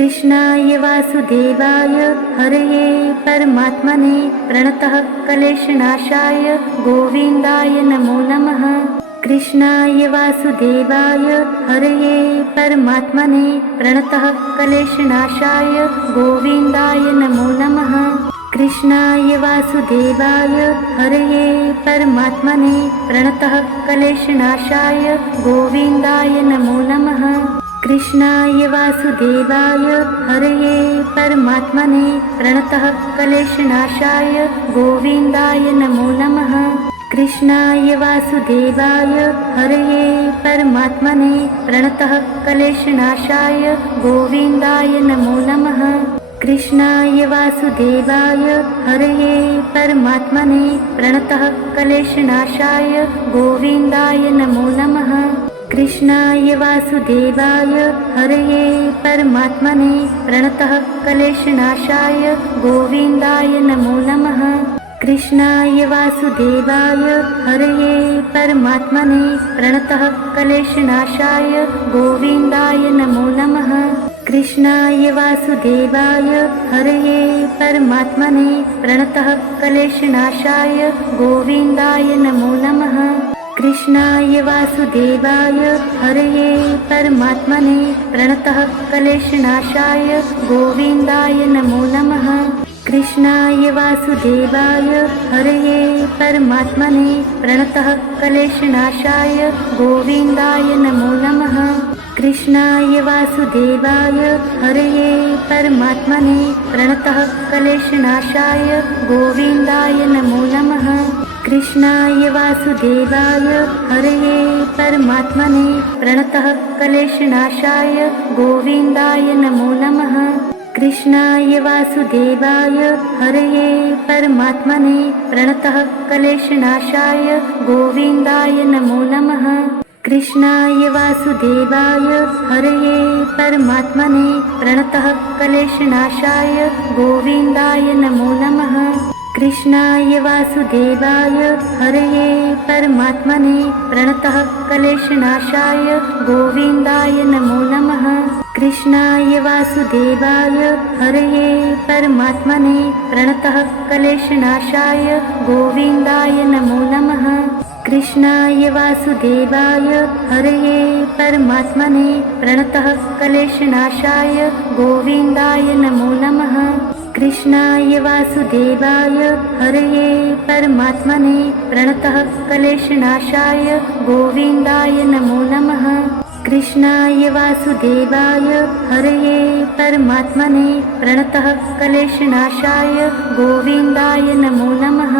कृष्णाय वासुदेवाय हरये परमात्मने प्रणतः क्लेशनाशाय गोविन्दाय नमो नमः। कृष्णाय वासुदेवाय हरये परमात्मने प्रणतः क्लेशनाशाय गोविन्दाय नमो नमः। कृष्णाय वासुदेवाय हरये परमात्मने प्रणतः क्लेशनाशाय गोविन्दाय नमो नमः। कृष्णाय वासुदेवाय हरये परमात्मने प्रणतः क्लेशनाशाय गोविन्दाय नमो नमः। कृष्णाय वासुदेवाय हरये परमात्मने प्रणतः क्लेशनाशाय गोविन्दाय नमो नमः। कृष्णाय वासुदेवाय हरये परमात्मने प्रणतः क्लेशनाशाय गोविन्दाय नमो नमः। कृष्णाय वासुदेवाय हरये परमात्मने प्रणतः क्लेशनाशाय गोविन्दाय नमो नमः। कृष्णाय वासुदेवाय हरये परमात्मने प्रणतः क्लेशनाशाय गोविन्दाय नमो नमः। कृष्णाय वासुदेवाय हरये परमात्मने प्रणतः क्लेशनाशाय गोविन्दाय नमो नमः। कृष्णाय वासुदेवाय हरये परमात्मने प्रणतः क्लेशनाशाय गोविन्दाय नमो नमः। कृष्णाय वासुदेवाय हरये परमात्मने प्रणतः क्लेशनाशाय गोविन्दाय नमो नमः। कृष्णाय वासुदेवाय हरये परमात्मने प्रणतः क्लेशनाशाय गोविन्दाय नमो नमः। कृष्णाय वासुदेवाय हरये परमात्मने प्रणतः क्लेशनाशाय गोविन्दाय नमो नमः। कृष्णाय वासुदेवाय हरये परमात्मने प्रणतः क्लेशनाशाय गोविन्दाय नमो नमः। कृष्णाय वासुदेवाय हरये परमात्मने प्रणतः क्लेशनाशाय गोविन्दाय नमो नमः। कृष्णाय वासुदेवाय हरये परमात्मने प्रणतः क्लेशनाशाय गोविन्दाय नमो नमः। कृष्णाय वासुदेवाय हरये परमात्मने प्रणतः क्लेशनाशाय गोविन्दाय नमो नमः। कृष्णाय वासुदेवाय हरये परमात्मने प्रणतः क्लेशनाशाय गोविन्दाय नमो नमः। कृष्णाय वासुदेवाय हरये परमात्मने प्रणतः क्लेशनाशाय गोविन्दाय नमो नमः। कृष्णाय वासुदेवाय हरये परमात्मने प्रणतः क्लेशनाशाय गोविन्दाय नमो नमः।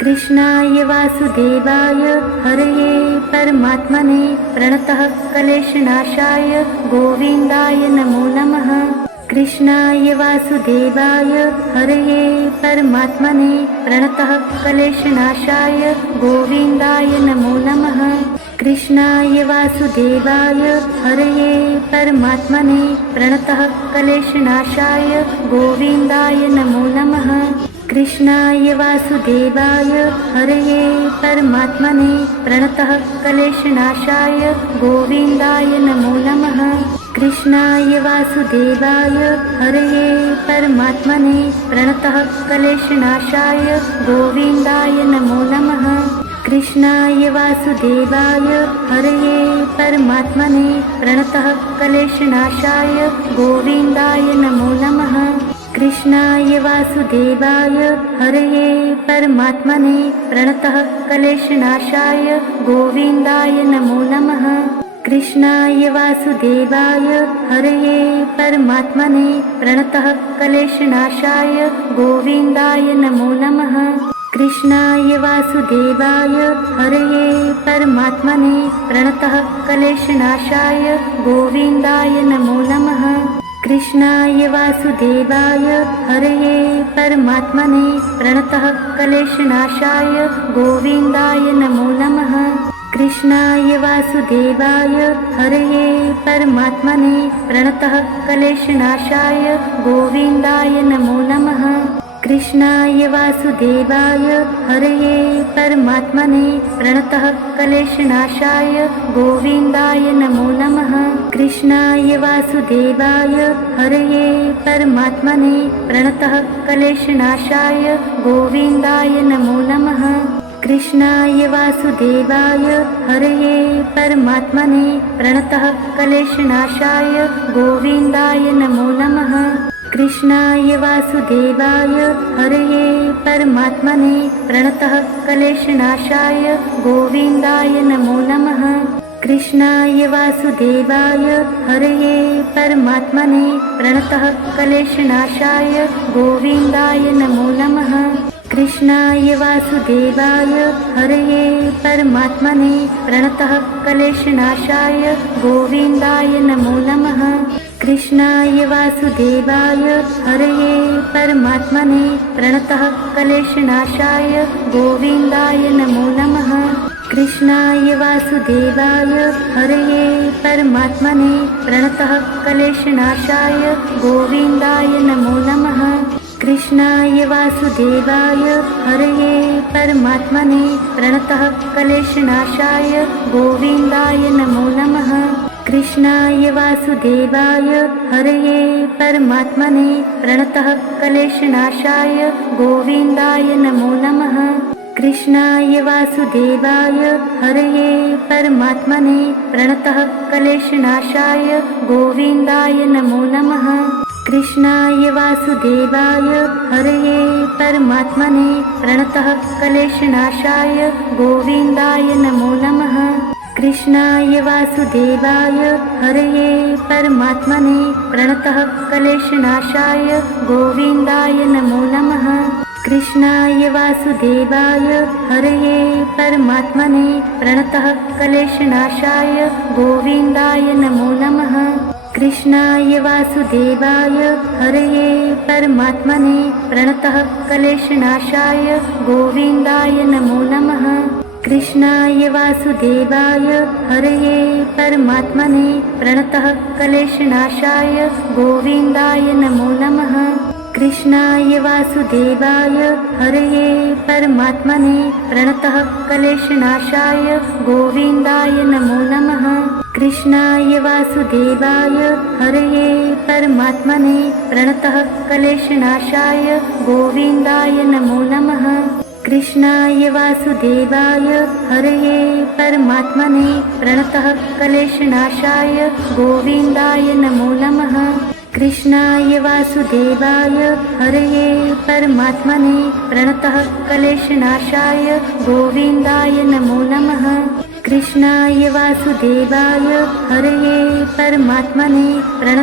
कृष्णाय वासुदेवाय हरये परमात्मने प्रणतः क्लेशनाशाय गोविन्दाय नमो नमः। कृष्णाय वासुदेवाय हरये परमात्मने प्रणतः क्लेशनाशाय गोविन्दाय नमो नमः। कृष्णाय वासुदेवाय हरये परमात्मने प्रणतः क्लेशनाशाय गोविन्दाय नमो नमः। कृष्णाय वासुदेवाय हरये परमात्मने प्रणतः क्लेशनाशाय गोविन्दाय नमो नमः। कृष्णाय वासुदेवाय हरये परमात्मने प्रणतः क्लेशनाशाय गोविन्दाय नमो नमः। कृष्णाय वासुदेवाय हरये परमात्मने प्रणतः क्लेशनाशाय गोविन्दाय नमो नमः। कृष्णाय वासुदेवाय हरये परमात्मने प्रणतः क्लेशनाशाय गोविन्दाय नमो नमः। कृष्णाय वासुदेवाय हरये परमात्मने प्रणतः क्लेशनाशाय गोविन्दाय नमो नमः। कृष्णाय वासुदेवाय हरये परमात्मने प्रणतः क्लेशनाशाय गोविन्दाय नमो नमः। कृष्णाय वासुदेवाय हरये परमात्मने प्रणतः क्लेशनाशाय गोविन्दाय नमो नमः। कृष्णाय वासुदेवाय हरये परमात्मने प्रणतः क्लेशनाशाय गोविन्दाय नमो नमः। कृष्णाय वासुदेवाय हरये परमात्मने प्रणतः क्लेशनाशाय गोविन्दाय नमो नमः। कृष्णाय वासुदेवाय हरये परमात्मने प्रणतः क्लेशनाशाय गोविन्दाय नमो नमः। कृष्णाय वासुदेवाय हरये परमात्मने प्रणतः क्लेशनाशाय गोविन्दाय नमो नमः। कृष्णाय वासुदेवाय हरये परमात्मने प्रणतः क्लेशनाशाय गोविन्दाय नमो नमः। कृष्णाय वासुदेवाय हरये परमात्मने प्रणतः क्लेशनाशाय गोविन्दाय नमो नमः। कृष्णाय वासुदेवाय हरये परमात्मने प्रणतः क्लेशनाशाय गोविन्दाय नमो नमः। कृष्णाय वासुदेवाय हरये परमात्मने प्रणतः क्लेशनाशाय गोविन्दाय नमो नमः। कृष्णाय वासुदेवाय हरये परमात्मने प्रणतः क्लेशनाशाय गोविन्दाय नमो नमः। कृष्णाय वासुदेवाय हरये परमात्मने प्रणतः क्लेशनाशाय गोविन्दाय नमो नमः। कृष्णाय वासुदेवाय हरये परमात्मने प्रणतः क्लेशनाशाय गोविन्दाय नमो नमः। कृष्णाय वासुदेवाय हरये परमात्मने प्रणतः क्लेशनाशाय गोविन्दाय नमो नमः। कृष्णाय वासुदेवाय हरये परमात्मने प्रणतः क्लेशनाशाय गोविन्दाय नमो नमः। कृष्णाय वासुदेवाय हरये परमात्मने प्रणतः क्लेशनाशाय गोविन्दाय नमो नमः। कृष्णाय वासुदेवाय हरये परमात्मने प्रणतः क्लेशनाशाय गोविन्दाय नमो नमः। कृष्णाय वासुदेवाय हरये परमात्मने प्रणतः क्लेशनाशाय गोविन्दाय नमो नमः। कृष्णाय वासुदेवाय हरये परमात्मने प्रणतः क्लेशनाशाय गोविन्दाय नमो नमः। कृष्णाय वासुदेवाय हरये परमात्मने प्रणतः क्लेशनाशाय गोविन्दाय नमो नमः। कृष्णाय वासुदेवाय हरये परमात्मने प्रणतः क्लेशनाशाय गोविन्दाय नमो नमः। कृष्णाय वासुदेवाय हरये परमात्मने प्रणतः क्लेशनाशाय गोविन्दाय नमो नमः। कृष्णाय वासुदेवाय हरये परमात्मने प्रणतः क्लेशनाशाय गोविन्दाय नमो नमः। कृष्णाय वासुदेवाय हरये परमात्मने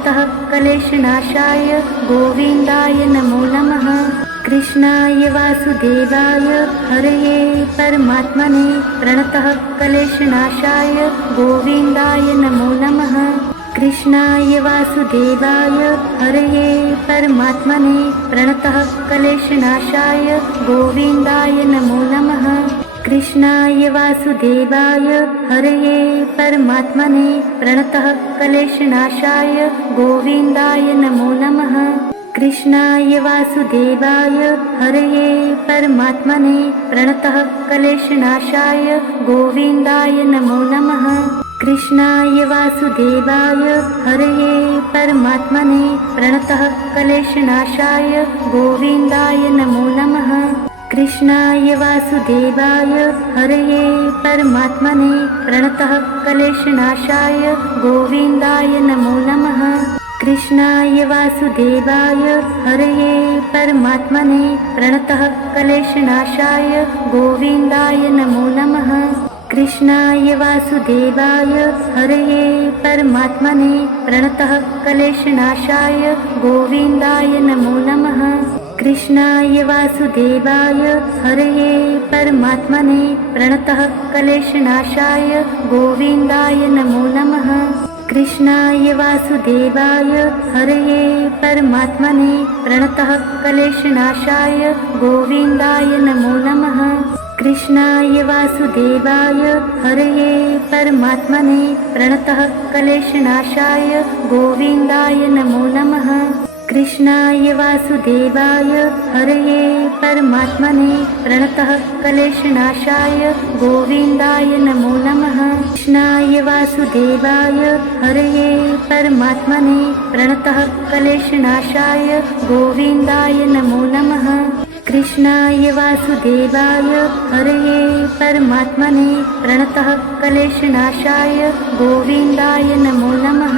प्रणतः क्लेशनाशाय गोविन्दाय नमो नमः। कृष्णाय वासुदेवाय हरये परमात्मने प्रणतः क्लेशनाशाय गोविन्दाय नमो नमः। कृष्णाय वासुदेवाय हरये परमात्मने प्रणतः क्लेशनाशाय गोविन्दाय नमो नमः। कृष्णाय वासुदेवाय हरये परमात्मने प्रणतः क्लेशनाशाय गोविन्दाय नमो नमः। कृष्णाय वासुदेवाय हरये परमात्मने प्रणतः क्लेशनाशाय गोविन्दाय नमो नमः। कृष्णाय वासुदेवाय हरये परमात्मने प्रणतः क्लेशनाशाय गोविन्दाय नमो नमः। कृष्णाय वासुदेवाय हरये परमात्मने प्रणतः क्लेशनाशाय गोविन्दाय नमो नमः। कृष्णाय वासुदेवाय हरये परमात्मने प्रणतः क्लेशनाशाय गोविन्दाय नमो नमः। कृष्णाय वासुदेवाय हरये परमात्मने प्रणतः क्लेशनाशाय गोविन्दाय नमो नमः। कृष्णाय वासुदेवाय हरये परमात्मने प्रणतः क्लेशनाशाय गोविन्दाय नमो नमः। कृष्णाय वासुदेवाय हरये परमात्मने प्रणतः क्लेशनाशाय गोविन्दाय नमो नमः। कृष्णाय वासुदेवाय हरये परमात्मने प्रणतः क्लेशनाशाय गोविन्दाय नमो नमः। कृष्णाय वासुदेवाय हरये परमात्मने प्रणतः क्लेशनाशाय गोविन्दाय नमो नमः। कृष्णाय वासुदेवाय हरये परमात्मने प्रणतः क्लेशनाशाय गोविन्दाय नमो नमः। कृष्णाय वासुदेवाय हरये परमात्मने प्रणतः क्लेशनाशाय गोविन्दाय नमो नमः।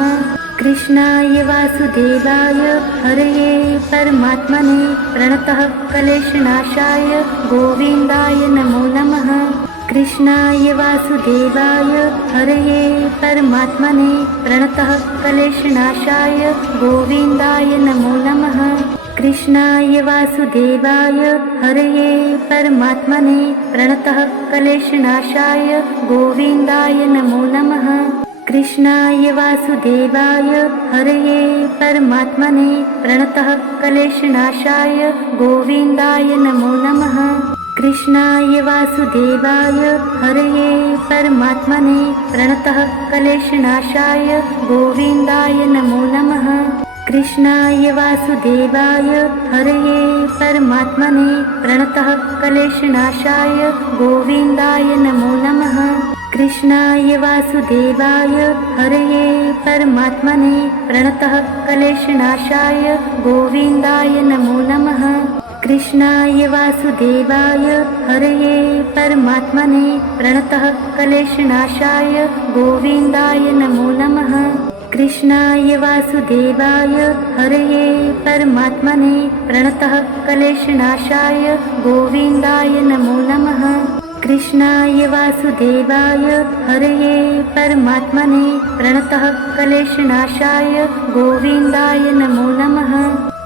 कृष्णाय वासुदेवाय हरये परमात्मने प्रणतः क्लेशनाशाय गोविन्दाय नमो नमः। कृष्णाय वासुदेवाय हरये परमात्मने प्रणतः क्लेशनाशाय गोविन्दाय नमो नमः। कृष्णाय वासुदेवाय हरये परमात्मने प्रणतः क्लेशनाशाय गोविन्दाय नमो नमः। कृष्णाय वासुदेवाय हरये परमात्मने प्रणतः क्लेशनाशाय गोविन्दाय नमो नमः। कृष्णाय वासुदेवाय हरये परमात्मने प्रणतः क्लेशनाशाय गोविन्दाय नमो नमः। कृष्णाय वासुदेवाय हरये परमात्मने प्रणतः क्लेशनाशाय गोविन्दाय नमो नमः। कृष्णाय वासुदेवाय हरये परमात्मने प्रणतः क्लेशनाशाय गोविन्दाय नमो नमः। कृष्णाय वासुदेवाय हरये परमात्मने प्रणतः क्लेशनाशाय गोविन्दाय नमो नमः। कृष्णाय वासुदेवाय हरये परमात्मने प्रणतः क्लेशनाशाय गोविन्दाय नमो नमः। कृष्णाय वासुदेवाय हरये परमात्मने प्रणतः क्लेशनाशाय गोविन्दाय नमो नमः।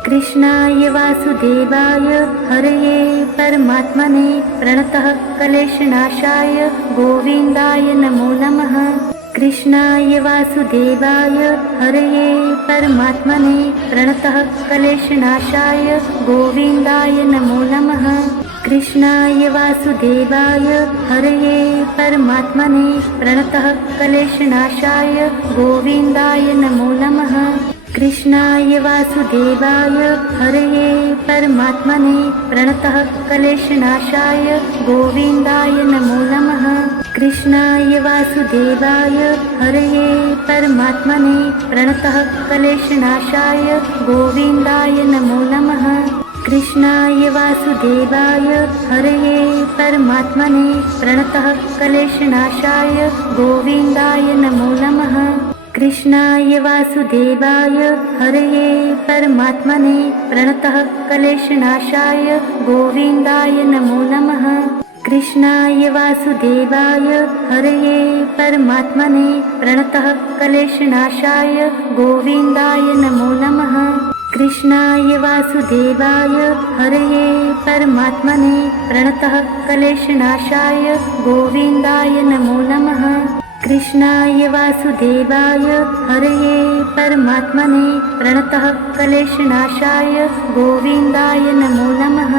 कृष्णाय वासुदेवाय हरये परमात्मने प्रणतः क्लेशनाशाय गोविन्दाय नमो नमः। कृष्णाय वासुदेवाय हरये परमात्मने प्रणतः क्लेशनाशाय गोविन्दाय नमो नमः। कृष्णाय वासुदेवाय हरये परमात्मने प्रणतः क्लेशनाशाय गोविन्दाय नमो नमः। कृष्णाय वासुदेवाय हरये परमात्मने प्रणतः क्लेशनाशाय गोविन्दाय नमो नमः। कृष्णाय वासुदेवाय हरये परमात्मने प्रणतः क्लेशनाशाय गोविन्दाय नमो नमः। कृष्णाय वासुदेवाय हरये परमात्मने प्रणतः क्लेशनाशाय गोविन्दाय नमो नमः। कृष्णाय वासुदेवाय हरये परमात्मने प्रणतः क्लेशनाशाय गोविन्दाय नमो नमः। कृष्णाय वासुदेवाय हरये परमात्मने प्रणतः क्लेशनाशाय गोविन्दाय नमो नमः। कृष्णाय वासुदेवाय हरये परमात्मने प्रणतः क्लेशनाशाय गोविन्दाय नमो नमः। कृष्णाय वासुदेवाय हरये परमात्मने प्रणतः क्लेशनाशाय गोविन्दाय नमो नमः।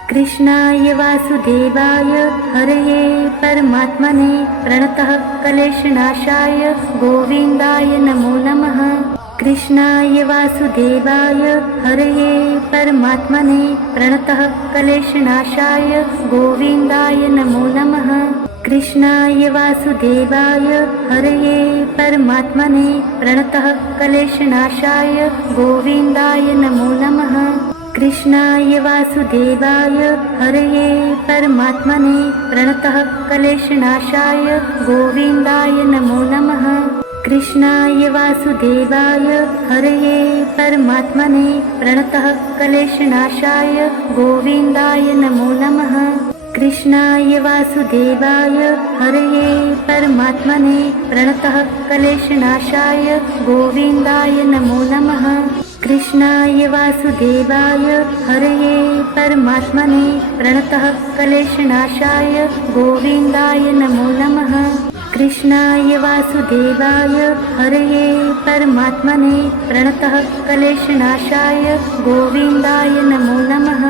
कृष्णाय वासुदेवाय हरये परमात्मने प्रणतः क्लेशनाशाय गोविन्दाय नमो नमः। कृष्णाय वासुदेवाय हरये परमात्मने प्रणतः क्लेशनाशाय गोविन्दाय नमो नमः। कृष्णाय वासुदेवाय हरये परमात्मने प्रणतः क्लेशनाशाय गोविन्दाय नमो नमः। कृष्णाय वासुदेवाय हरये परमात्मने प्रणतः क्लेशनाशाय गोविन्दाय नमो नमः। कृष्णाय वासुदेवाय हरये परमात्मने प्रणतः क्लेशनाशाय गोविन्दाय नमो नमः। कृष्णाय वासुदेवाय हरये परमात्मने प्रणतः क्लेशनाशाय गोविन्दाय नमो नमः। कृष्णाय वासुदेवाय हरये परमात्मने प्रणतः क्लेशनाशाय गोविन्दाय नमो नमः। कृष्णाय वासुदेवाय हरये परमात्मने प्रणतः क्लेशनाशाय गोविन्दाय नमो नमः।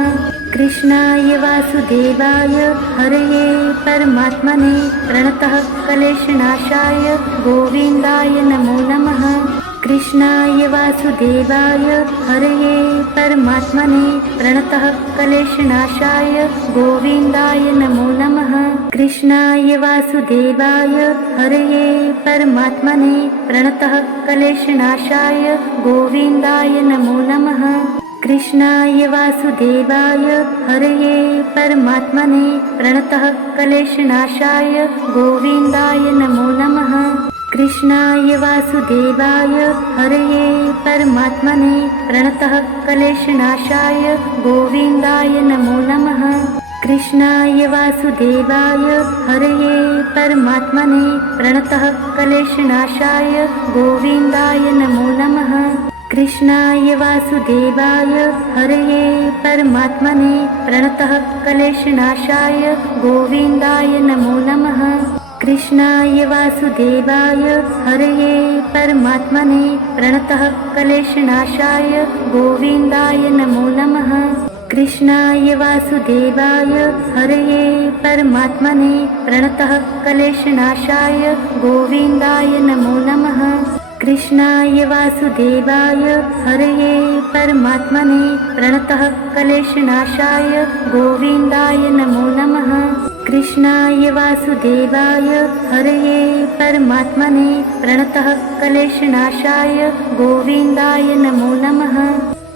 कृष्णाय वासुदेवाय हरये परमात्मने प्रणतः क्लेशनाशाय गोविन्दाय नमो नमः। कृष्णाय वासुदेवाय हरये परमात्मने प्रणतः क्लेशनाशाय गोविन्दाय नमो नमः। कृष्णाय वासुदेवाय हरये परमात्मने प्रणतः क्लेशनाशाय गोविन्दाय नमो नमः। कृष्णाय वासुदेवाय हरये परमात्मने प्रणतः क्लेशनाशाय गोविन्दाय नमो नमः। कृष्णाय वासुदेवाय हरये परमात्मने प्रणतः क्लेशनाशाय गोविन्दाय नमो नमः। कृष्णाय वासुदेवाय हरये परमात्मने प्रणतः क्लेशनाशाय गोविन्दाय नमो नमः। कृष्णाय वासुदेवाय हरये परमात्मने प्रणतः क्लेशनाशाय गोविन्दाय नमो नमः। कृष्णाय वासुदेवाय हरये परमात्मने प्रणतः क्लेशनाशाय गोविन्दाय नमो नमः। कृष्णाय वासुदेवाय हरये परमात्मने प्रणतः क्लेशनाशाय गोविन्दाय नमो नमः। कृष्णाय वासुदेवाय हरये परमात्मने प्रणतः क्लेशनाशाय गोविन्दाय नमो नमः। कृष्णाय वासुदेवाय हरये परमात्मने प्रणतः क्लेशनाशाय गोविन्दाय नमो नमः।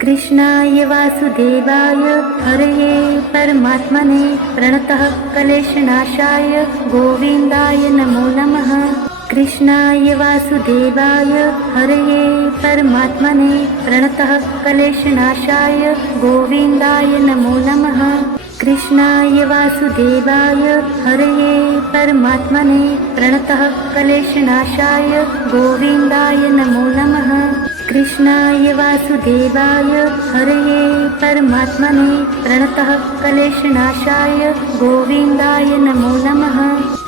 कृष्णाय वासुदेवाय हरये परमात्मने प्रणतः क्लेशनाशाय गोविन्दाय नमो नमः। कृष्णाय वासुदेवाय हरये परमात्मने प्रणतः क्लेशनाशाय गोविन्दाय नमो नमः। कृष्णाय वासुदेवाय हरये परमात्मने प्रणतः क्लेशनाशाय गोविन्दाय नमो नमः। कृष्णाय वासुदेवाय हरये परमात्मने प्रणतः क्लेशनाशाय गोविन्दाय नमो नमः।